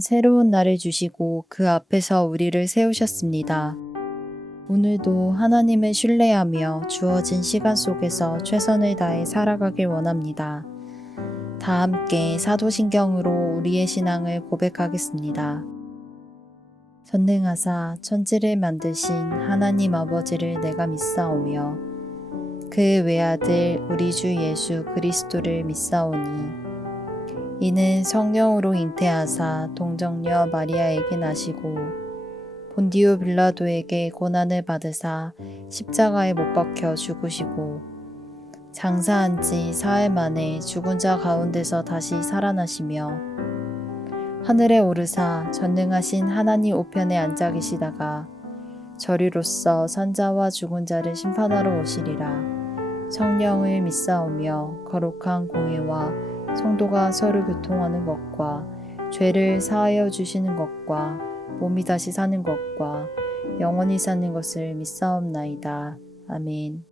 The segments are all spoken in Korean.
새로운 날을 주시고 그 앞에서 우리를 세우셨습니다. 오늘도 하나님을 신뢰하며 주어진 시간 속에서 최선을 다해 살아가길 원합니다. 다 함께 사도신경으로 우리의 신앙을 고백하겠습니다. 전능하사 천지를 만드신 하나님 아버지를 내가 믿사오며 그 외아들 우리 주 예수 그리스도를 믿사오니 이는 성령으로 잉태하사 동정녀 마리아에게 나시고 본디오 빌라도에게 고난을 받으사 십자가에 못 박혀 죽으시고 장사한 지 사흘 만에 죽은 자 가운데서 다시 살아나시며 하늘에 오르사 전능하신 하나님 우편에 앉아 계시다가 저리로서 산자와 죽은 자를 심판하러 오시리라. 성령을 믿사오며 거룩한 공예와 성도가 서로 교통하는 것과 죄를 사하여 주시는 것과 몸이 다시 사는 것과 영원히 사는 것을 믿사옵나이다. 아멘.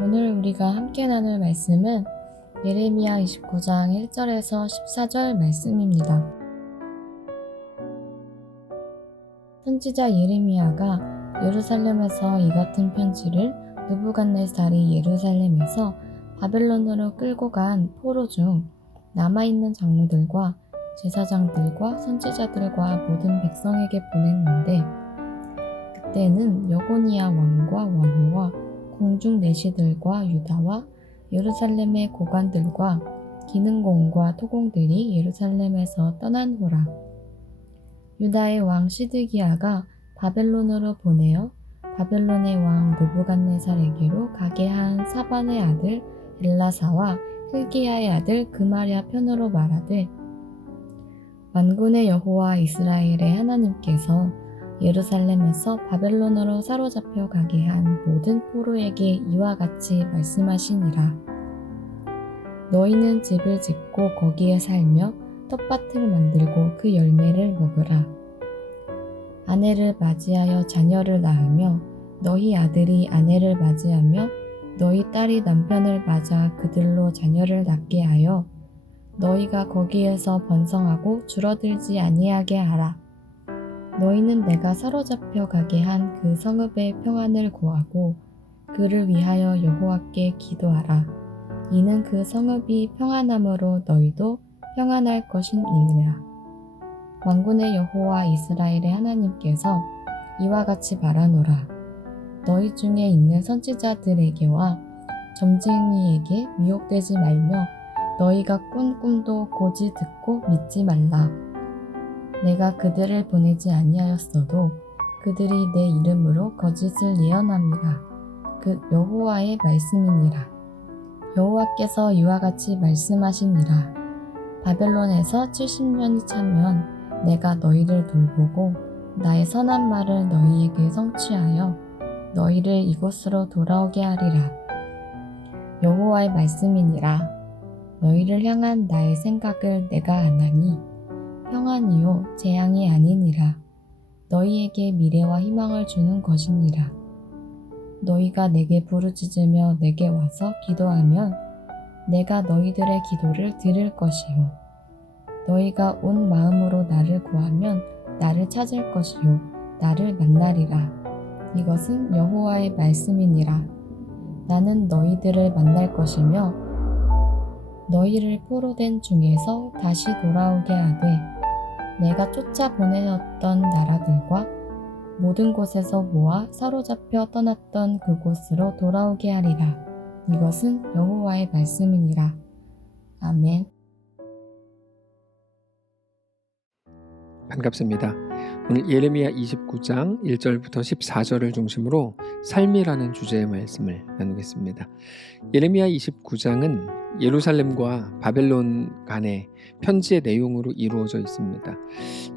오늘 우리가 함께 나눌 말씀은 예레미야 29장 1절에서 14절 말씀입니다. 선지자 예레미야가 예루살렘에서 이 같은 편지를 느부갓네살이 예루살렘에서 바벨론으로 끌고 간 포로 중 남아있는 장로들과 제사장들과 선지자들과 모든 백성에게 보냈는데, 그때는 여고니야 왕과 왕후와 공중 내시들과 유다와 예루살렘의 고관들과 기능공과 토공들이 예루살렘에서 떠난 후라. 유다의 왕 시드기야가 바벨론으로 보내어 바벨론의 왕 느부갓네살에게로 가게 한 사반의 아들 엘라사와 hil기야의 아들 그마랴 편으로 말하되, 만군의 여호와 이스라엘의 하나님께서 예루살렘에서 바벨론으로 사로잡혀 가게 한 모든 포로에게 이와 같이 말씀하시니라. 너희는 집을 짓고 거기에 살며 텃밭을 만들고 그 열매를 먹으라. 아내를 맞이하여 자녀를 낳으며 너희 아들이 아내를 맞이하며 너희 딸이 남편을 맞아 그들로 자녀를 낳게 하여 너희가 거기에서 번성하고 줄어들지 아니하게 하라. 너희는 내가 사로잡혀 가게 한 그 성읍의 평안을 구하고 그를 위하여 여호와께 기도하라. 이는 그 성읍이 평안함으로 너희도 평안할 것이니라. 만군의 여호와 이스라엘의 하나님께서 이와 같이 말하노라. 너희 중에 있는 선지자들에게와 점쟁이에게 미혹되지 말며 너희가 꾼 꿈도 고지 듣고 믿지 말라. 내가 그들을 보내지 아니하였어도 그들이 내 이름으로 거짓을 예언함이라. 그 여호와의 말씀이니라. 여호와께서 이와 같이 말씀하시니라. 바벨론에서 70년이 차면 내가 너희를 돌보고 나의 선한 말을 너희에게 성취하여 너희를 이곳으로 돌아오게 하리라. 여호와의 말씀이니라. 너희를 향한 나의 생각을 내가 아나니 평안이요 재앙이 아니니라. 너희에게 미래와 희망을 주는 것이니라. 너희가 내게 부르짖으며 내게 와서 기도하면 내가 너희들의 기도를 들을 것이요. 너희가 온 마음으로 나를 구하면 나를 찾을 것이요 나를 만나리라. 이것은 여호와의 말씀이니라. 나는 너희들을 만날 것이며 너희를 포로된 중에서 다시 돌아오게 하되 내가 쫓아보내었던 나라들과 모든 곳에서 모아 사로잡혀 떠났던 그곳으로 돌아오게 하리라. 이것은 여호와의 말씀이니라. 아멘. 반갑습니다. 오늘 예레미야 29장 1절부터 14절을 중심으로 삶이라는 주제의 말씀을 나누겠습니다. 예레미야 29장은 예루살렘과 바벨론 간의 편지의 내용으로 이루어져 있습니다.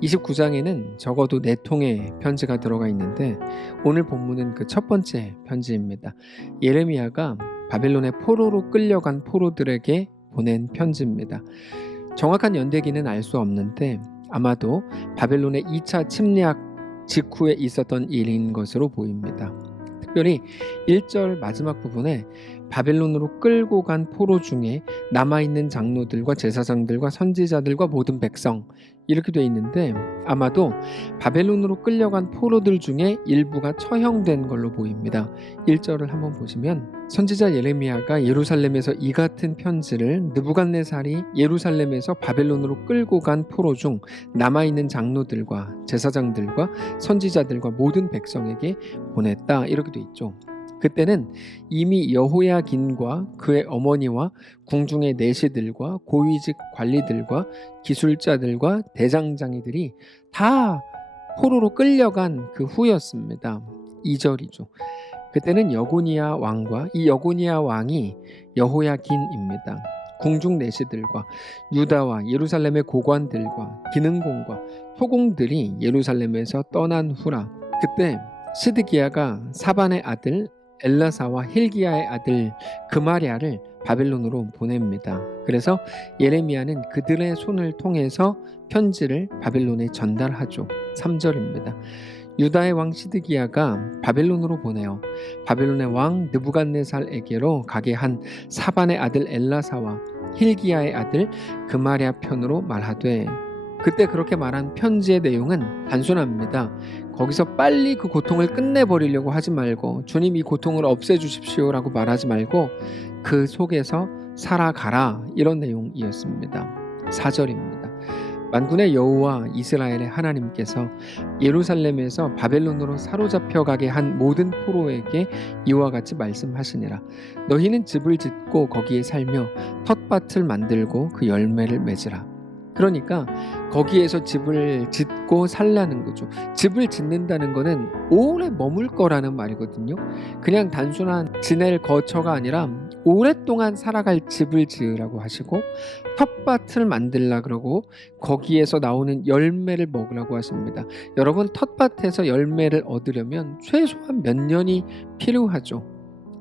29장에는 적어도 4통의 편지가 들어가 있는데 오늘 본문은 그 첫 번째 편지입니다. 예레미야가 바벨론의 포로로 끌려간 포로들에게 보낸 편지입니다. 정확한 연대기는 알 수 없는데 아마도 바벨론의 2차 침략 직후에 있었던 일인 것으로 보입니다. 특별히 1절 마지막 부분에 바벨론으로 끌고 간 포로 중에 남아있는 장로들과 제사장들과 선지자들과 모든 백성 이렇게 되어 있는데 아마도 바벨론으로 끌려간 포로들 중에 일부가 처형된 걸로 보입니다. 1절을 한번 보시면 선지자 예레미야가 예루살렘에서 이 같은 편지를 느부갓네살이 예루살렘에서 바벨론으로 끌고 간 포로 중 남아있는 장로들과 제사장들과 선지자들과 모든 백성에게 보냈다 이렇게 되어 있죠. 그때는 이미 여호야긴과 그의 어머니와 궁중의 내시들과 고위직 관리들과 기술자들과 대장장이들이 다 포로로 끌려간 그 후였습니다. 2절이죠. 그때는 여고니아 왕과 이 여고니아 왕이 여호야긴입니다. 궁중 내시들과 유다와 예루살렘의 고관들과 기능공과 토공들이 예루살렘에서 떠난 후라. 그때 시드기야가 사반의 아들 엘라사와 힐기야의 아들 그마랴를 바벨론으로 보냅니다. 그래서 예레미야는 그들의 손을 통해서 편지를 바벨론에 전달하죠. 3절입니다. 유다의 왕 시드기야가 바벨론으로 보내어 바벨론의 왕 느부갓네살에게로 가게 한 사반의 아들 엘라사와 힐기야의 아들 그마랴 편으로 말하되 그때 그렇게 말한 편지의 내용은 단순합니다. 거기서 빨리 그 고통을 끝내버리려고 하지 말고 주님 이 고통을 없애주십시오 라고 말하지 말고 그 속에서 살아가라 이런 내용이었습니다. 4절입니다. 만군의 여호와 이스라엘의 하나님께서 예루살렘에서 바벨론으로 사로잡혀 가게 한 모든 포로에게 이와 같이 말씀하시니라. 너희는 집을 짓고 거기에 살며 텃밭을 만들고 그 열매를 맺으라. 그러니까 거기에서 집을 짓고 살라는 거죠. 집을 짓는다는 거는 오래 머물 거라는 말이거든요. 그냥 단순한 지낼 거처가 아니라 오랫동안 살아갈 집을 지으라고 하시고 텃밭을 만들라 그러고 거기에서 나오는 열매를 먹으라고 하십니다. 여러분 텃밭에서 열매를 얻으려면 최소한 몇 년이 필요하죠.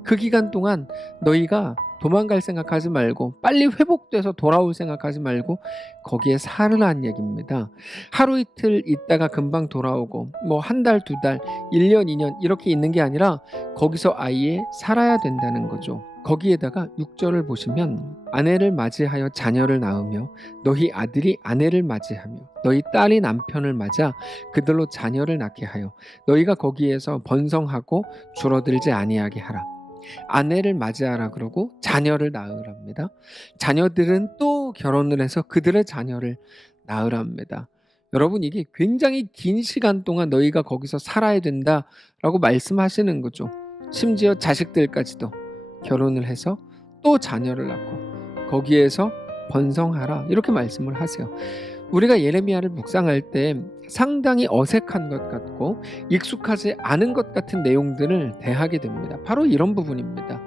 그 기간 동안 너희가 도망갈 생각하지 말고 빨리 회복돼서 돌아올 생각하지 말고 거기에 살으라는 얘기입니다. 하루 이틀 있다가 금방 돌아오고 뭐 한 달, 두 달, 1년, 2년 이렇게 있는 게 아니라 거기서 아예 살아야 된다는 거죠. 거기에다가 6절을 보시면 아내를 맞이하여 자녀를 낳으며 너희 아들이 아내를 맞이하며 너희 딸이 남편을 맞아 그들로 자녀를 낳게 하여 너희가 거기에서 번성하고 줄어들지 아니하게 하라. 아내를 맞이하라 그러고 자녀를 낳으랍니다. 자녀들은 또 결혼을 해서 그들의 자녀를 낳으랍니다. 여러분, 이게 굉장히 긴 시간 동안 너희가 거기서 살아야 된다라고 말씀하시는 거죠. 심지어 자식들까지도 결혼을 해서 또 자녀를 낳고 거기에서 번성하라 이렇게 말씀을 하세요. 우리가 예레미야를 묵상할 때 상당히 어색한 것 같고 익숙하지 않은 것 같은 내용들을 대하게 됩니다. 바로 이런 부분입니다.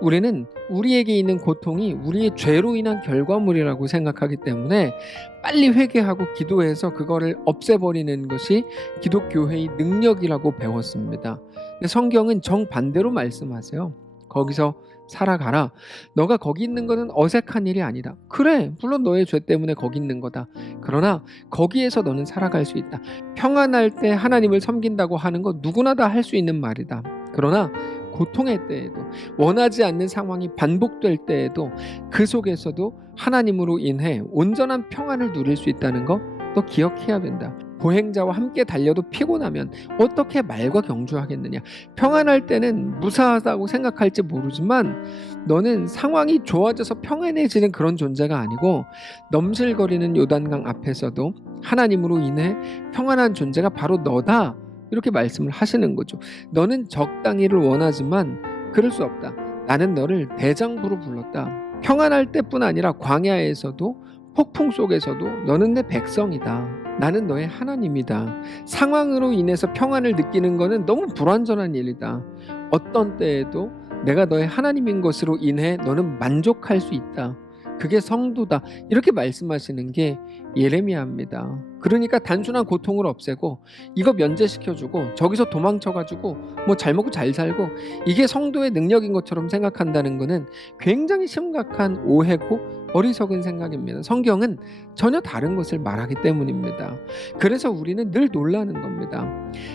우리는 우리에게 있는 고통이 우리의 죄로 인한 결과물이라고 생각하기 때문에 빨리 회개하고 기도해서 그거를 없애버리는 것이 기독교회의 능력이라고 배웠습니다. 근데 성경은 정반대로 말씀하세요. 거기서 살아가라. 너가 거기 있는 것은 어색한 일이 아니다. 그래, 물론 너의 죄 때문에 거기 있는 거다. 그러나 거기에서 너는 살아갈 수 있다. 평안할 때 하나님을 섬긴다고 하는 거 누구나 다 할 수 있는 말이다. 그러나 고통의 때에도, 원하지 않는 상황이 반복될 때에도 그 속에서도 하나님으로 인해 온전한 평안을 누릴 수 있다는 거 또 기억해야 된다. 보행자와 함께 달려도 피곤하면 어떻게 말과 경주하겠느냐. 평안할 때는 무사하다고 생각할지 모르지만 너는 상황이 좋아져서 평안해지는 그런 존재가 아니고 넘실거리는 요단강 앞에서도 하나님으로 인해 평안한 존재가 바로 너다. 이렇게 말씀을 하시는 거죠. 너는 적당히를 원하지만 그럴 수 없다. 나는 너를 대장부로 불렀다. 평안할 때뿐 아니라 광야에서도 폭풍 속에서도 너는 내 백성이다. 나는 너의 하나님이다. 상황으로 인해서 평안을 느끼는 것은 너무 불완전한 일이다. 어떤 때에도 내가 너의 하나님인 것으로 인해 너는 만족할 수 있다. 그게 성도다. 이렇게 말씀하시는 게 예레미야입니다. 그러니까 단순한 고통을 없애고 이거 면제시켜주고 저기서 도망쳐가지고 뭐 잘 먹고 잘 살고 이게 성도의 능력인 것처럼 생각한다는 것은 굉장히 심각한 오해고 어리석은 생각입니다. 성경은 전혀 다른 것을 말하기 때문입니다. 그래서 우리는 늘 놀라는 겁니다.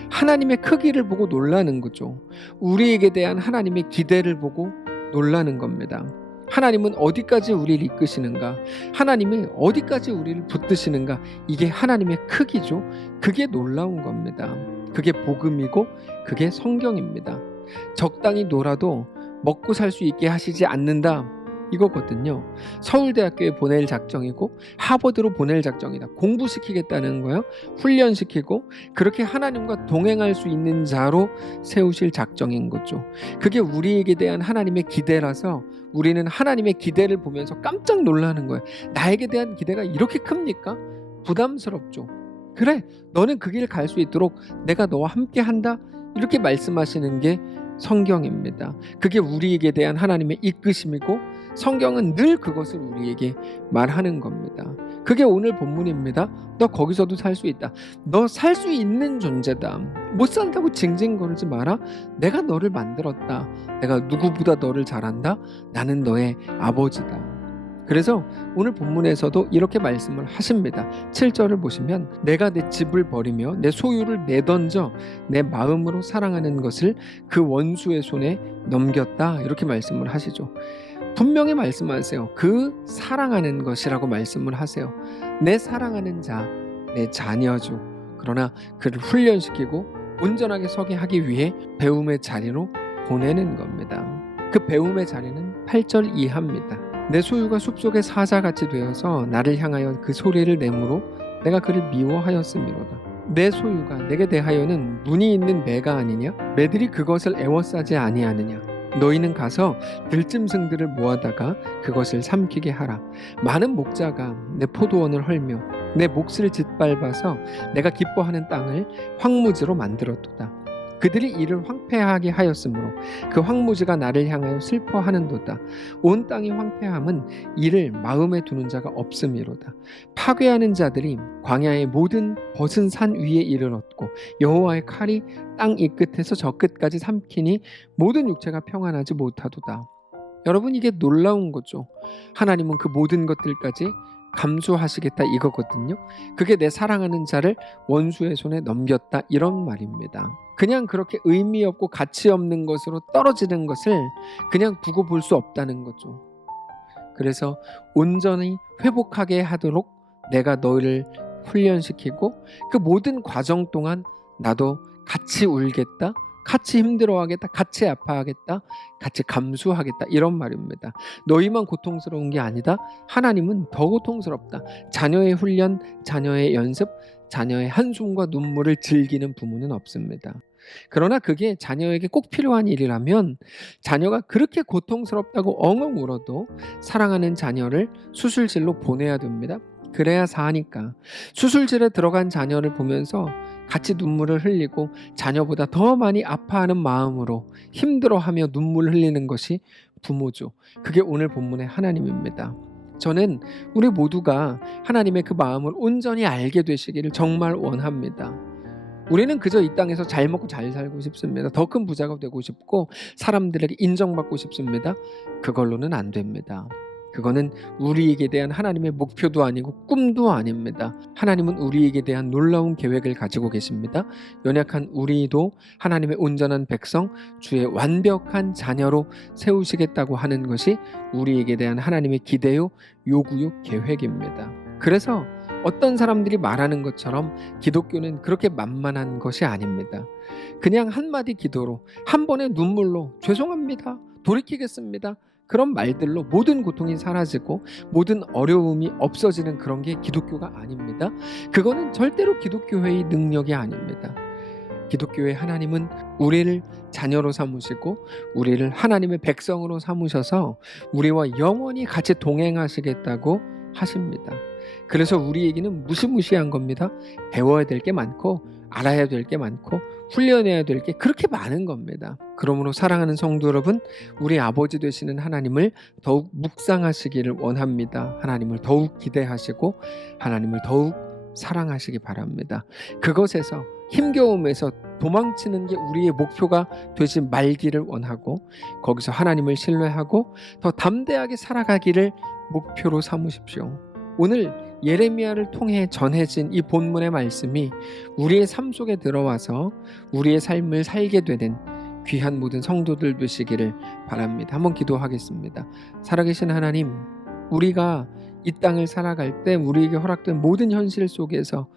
하나님의 크기를 보고 놀라는 거죠. 우리에게 대한 하나님의 기대를 보고 놀라는 겁니다. 하나님은 어디까지 우리를 이끄시는가? 하나님이 어디까지 우리를 붙드시는가? 이게 하나님의 크기죠. 그게 놀라운 겁니다. 그게 복음이고 그게 성경입니다. 적당히 놀아도 먹고 살 수 있게 하시지 않는다. 이거거든요. 서울대학교에 보낼 작정이고 하버드로 보낼 작정이다. 공부시키겠다는 거예요. 훈련시키고 그렇게 하나님과 동행할 수 있는 자로 세우실 작정인 거죠. 그게 우리에게 대한 하나님의 기대라서 우리는 하나님의 기대를 보면서 깜짝 놀라는 거예요. 나에게 대한 기대가 이렇게 큽니까? 부담스럽죠. 그래, 너는 그 길 갈 수 있도록 내가 너와 함께 한다. 이렇게 말씀하시는 게 성경입니다. 그게 우리에게 대한 하나님의 이끄심이고 성경은 늘 그것을 우리에게 말하는 겁니다. 그게 오늘 본문입니다. 너 거기서도 살 수 있다. 너 살 수 있는 존재다. 못 산다고 징징거리지 마라. 내가 너를 만들었다. 내가 누구보다 너를 잘한다. 나는 너의 아버지다. 그래서 오늘 본문에서도 이렇게 말씀을 하십니다. 7절을 보시면 내가 내 집을 버리며 내 소유를 내던져 내 마음으로 사랑하는 것을 그 원수의 손에 넘겼다. 이렇게 말씀을 하시죠. 분명히 말씀하세요. 그 사랑하는 것이라고 말씀을 하세요. 내 사랑하는 자, 내 자녀죠. 그러나 그를 훈련시키고 온전하게 서게 하기 위해 배움의 자리로 보내는 겁니다. 그 배움의 자리는 8절 이하입니다. 내 소유가 숲속의 사자같이 되어서 나를 향하여 그 소리를 내므로 내가 그를 미워하였음이로다. 내 소유가 내게 대하여는 문이 있는 매가 아니냐? 매들이 그것을 애워싸지 아니하느냐? 너희는 가서 들짐승들을 모아다가 그것을 삼키게 하라. 많은 목자가 내 포도원을 헐며 내 몫을 짓밟아서 내가 기뻐하는 땅을 황무지로 만들었도다. 그들이 이를 황폐하게 하였으므로 그 황무지가 나를 향하여 슬퍼하는도다. 온 땅이 황폐함은 이를 마음에 두는 자가 없음이로다. 파괴하는 자들이 광야의 모든 벗은 산 위에 이르렀고 여호와의 칼이 땅 이 끝에서 저 끝까지 삼키니 모든 육체가 평안하지 못하도다. 여러분, 이게 놀라운 거죠. 하나님은 그 모든 것들까지 감수하시겠다 이거거든요. 그게 내 사랑하는 자를 원수의 손에 넘겼다 이런 말입니다. 그냥 그렇게 의미 없고 가치 없는 것으로 떨어지는 것을 그냥 두고 볼 수 없다는 거죠. 그래서 온전히 회복하게 하도록 내가 너를 훈련시키고 그 모든 과정 동안 나도 같이 울겠다, 같이 힘들어하겠다, 같이 아파하겠다, 같이 감수하겠다, 이런 말입니다. 너희만 고통스러운 게 아니다. 하나님은 더 고통스럽다. 자녀의 훈련, 자녀의 연습, 자녀의 한숨과 눈물을 즐기는 부모는 없습니다. 그러나 그게 자녀에게 꼭 필요한 일이라면 자녀가 그렇게 고통스럽다고 엉엉 울어도 사랑하는 자녀를 수술실로 보내야 됩니다. 그래야 사니까. 수술실에 들어간 자녀를 보면서 같이 눈물을 흘리고 자녀보다 더 많이 아파하는 마음으로 힘들어하며 눈물 흘리는 것이 부모죠. 그게 오늘 본문의 하나님입니다. 저는 우리 모두가 하나님의 그 마음을 온전히 알게 되시기를 정말 원합니다. 우리는 그저 이 땅에서 잘 먹고 잘 살고 싶습니다. 더 큰 부자가 되고 싶고 사람들에게 인정받고 싶습니다. 그걸로는 안 됩니다. 그거는 우리에게 대한 하나님의 목표도 아니고 꿈도 아닙니다. 하나님은 우리에게 대한 놀라운 계획을 가지고 계십니다. 연약한 우리도 하나님의 온전한 백성, 주의 완벽한 자녀로 세우시겠다고 하는 것이 우리에게 대한 하나님의 기대요, 요구요, 계획입니다. 그래서 어떤 사람들이 말하는 것처럼 기독교는 그렇게 만만한 것이 아닙니다. 그냥 한마디 기도로, 한 번의 눈물로 죄송합니다, 돌이키겠습니다, 그런 말들로 모든 고통이 사라지고 모든 어려움이 없어지는 그런 게 기독교가 아닙니다. 그거는 절대로 기독교회의 능력이 아닙니다. 기독교의 하나님은 우리를 자녀로 삼으시고 우리를 하나님의 백성으로 삼으셔서 우리와 영원히 같이 동행하시겠다고 하십니다. 그래서 우리에게는 무시무시한 겁니다. 배워야 될 게 많고 알아야 될 게 많고 훈련해야 될 게 그렇게 많은 겁니다. 그러므로 사랑하는 성도 여러분, 우리 아버지 되시는 하나님을 더욱 묵상하시기를 원합니다. 하나님을 더욱 기대하시고 하나님을 더욱 사랑하시기 바랍니다. 그것에서 힘겨움에서 도망치는 게 우리의 목표가 되지 말기를 원하고 거기서 하나님을 신뢰하고 더 담대하게 살아가기를 목표로 삼으십시오. 오늘 예레미야를 통해 전해진 이 본문의 말씀이 우리의 삶 속에 들어와서 우리의 삶을 살게 되는 귀한 모든 성도들 되시기를 바랍니다. 한번 기도하겠습니다. 살아계신 하나님, 우리가 이 땅을 살아갈 때 우리에게 허락된 모든 현실 속에서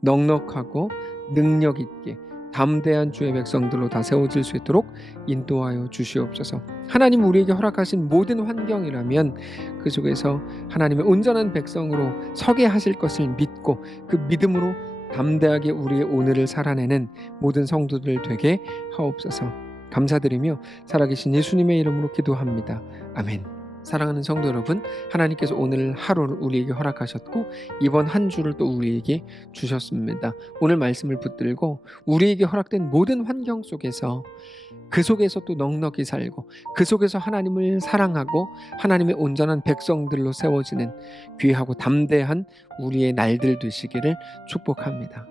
넉넉하고 능력 있게 담대한 주의 백성들로 다 세워질 수 있도록 인도하여 주시옵소서. 하나님 우리에게 허락하신 모든 환경이라면 그 속에서 하나님의 온전한 백성으로 서게 하실 것을 믿고 그 믿음으로 담대하게 우리의 오늘을 살아내는 모든 성도들 되게 하옵소서. 감사드리며 살아계신 예수님의 이름으로 기도합니다. 아멘. 사랑하는 성도 여러분, 하나님께서 오늘 하루를 우리에게 허락하셨고 이번 한 주를 또 우리에게 주셨습니다. 오늘 말씀을 붙들고 우리에게 허락된 모든 환경 속에서 그 속에서 또 넉넉히 살고 그 속에서 하나님을 사랑하고 하나님의 온전한 백성들로 세워지는 귀하고 담대한 우리의 날들 되시기를 축복합니다.